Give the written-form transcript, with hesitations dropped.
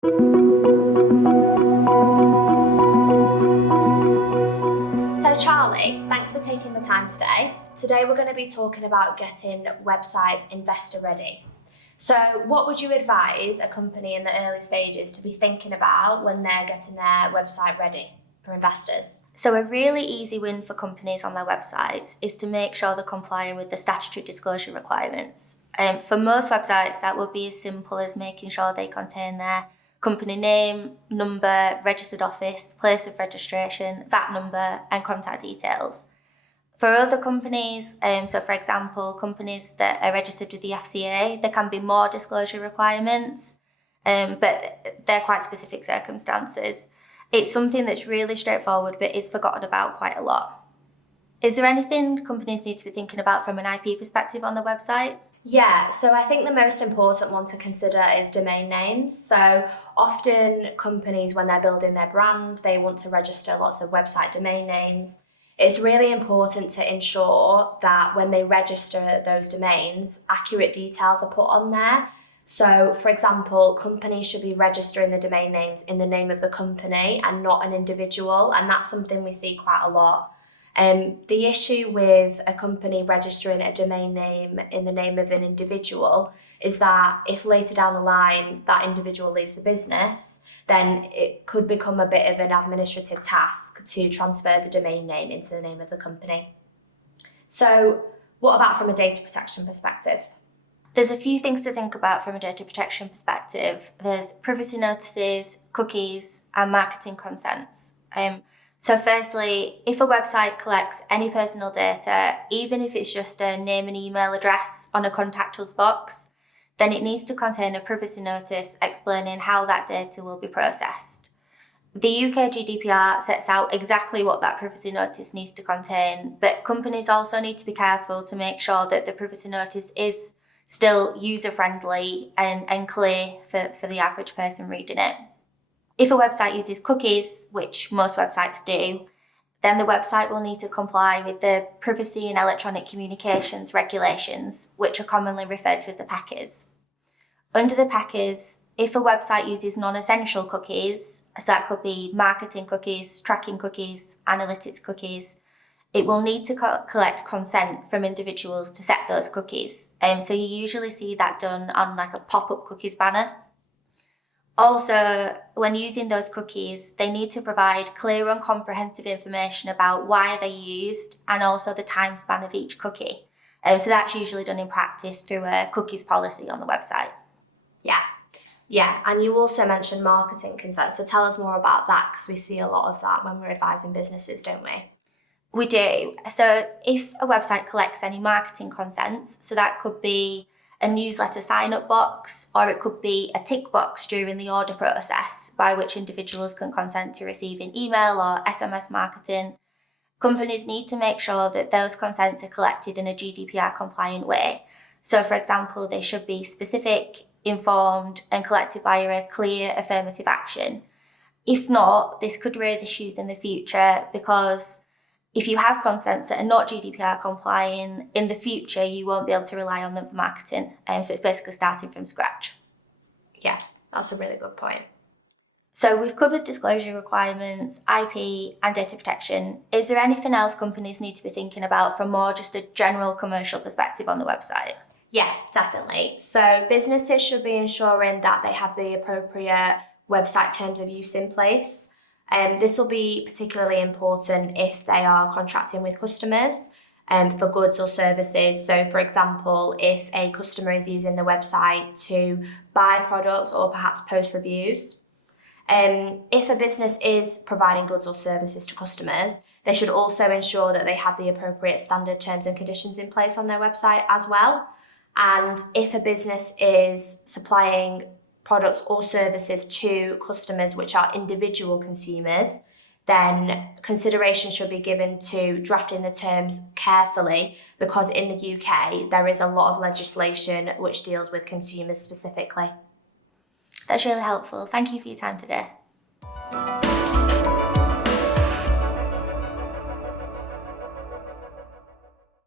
So Charlie, thanks for taking the time today. Today we're going to be talking about getting websites investor ready. So what would you advise a company in the early stages to be thinking about when they're getting their website ready for investors? So a really easy win for companies on their websites is to make sure they're complying with the statutory disclosure requirements. For most websites, that will be as simple as making sure they contain their company name, number, registered office, place of registration, VAT number, and contact details. For other companies, so for example, companies that are registered with the FCA, there can be more disclosure requirements, but they're quite specific circumstances. It's something that's really straightforward, but is forgotten about quite a lot. Is there anything companies need to be thinking about from an IP perspective on the website? Yeah, so I think the most important one to consider is domain names. So often companies, when they're building their brand, they want to register lots of website domain names. It's really important to ensure that when they register those domains, accurate details are put on there. So, for example, companies should be registering the domain names in the name of the company and not an individual, and that's something we see quite a lot. The issue with a company registering a domain name in the name of an individual is that if later down the line that individual leaves the business, then it could become a bit of an administrative task to transfer the domain name into the name of the company. So what about from a data protection perspective? There's a few things to think about from a data protection perspective. There's privacy notices, cookies, and marketing consents. So firstly, if a website collects any personal data, even if it's just a name and email address on a contact us box, then it needs to contain a privacy notice explaining how that data will be processed. The UK GDPR sets out exactly what that privacy notice needs to contain, but companies also need to be careful to make sure that the privacy notice is still user-friendly and clear for the average person reading it. If a website uses cookies, which most websites do, then the website will need to comply with the Privacy and Electronic Communications regulations, which are commonly referred to as the PACAs. Under the PACAs, if a website uses non-essential cookies, so that could be marketing cookies, tracking cookies, analytics cookies, it will need to collect consent from individuals to set those cookies. So you usually see that done on like a pop-up cookies banner. Also, when using those cookies, they need to provide clear and comprehensive information about why they're used and also the time span of each cookie. So that's usually done in practice through a cookies policy on the website. Yeah, and you also mentioned marketing consent. So tell us more about that, because we see a lot of that when we're advising businesses, don't we? We do. So if a website collects any marketing consents, so that could be a newsletter sign-up box, or it could be a tick box during the order process by which individuals can consent to receiving email or SMS marketing, companies need to make sure that those consents are collected in a GDPR compliant way. So for example, they should be specific, informed, and collected via a clear affirmative action. If not, this could raise issues in the future, because if you have consents that are not GDPR compliant, in the future, you won't be able to rely on them for marketing. So it's basically starting from scratch. Yeah, that's a really good point. So we've covered disclosure requirements, IP, and data protection. Is there anything else companies need to be thinking about from more just a general commercial perspective on the website? Yeah, definitely. So businesses should be ensuring that they have the appropriate website terms of use in place. This will be particularly important if they are contracting with customers for goods or services. So for example, if a customer is using the website to buy products or perhaps post reviews. If a business is providing goods or services to customers, they should also ensure that they have the appropriate standard terms and conditions in place on their website as well. And if a business is supplying products or services to customers which are individual consumers, then consideration should be given to drafting the terms carefully, because in the UK there is a lot of legislation which deals with consumers specifically. That's really helpful. Thank you for your time today.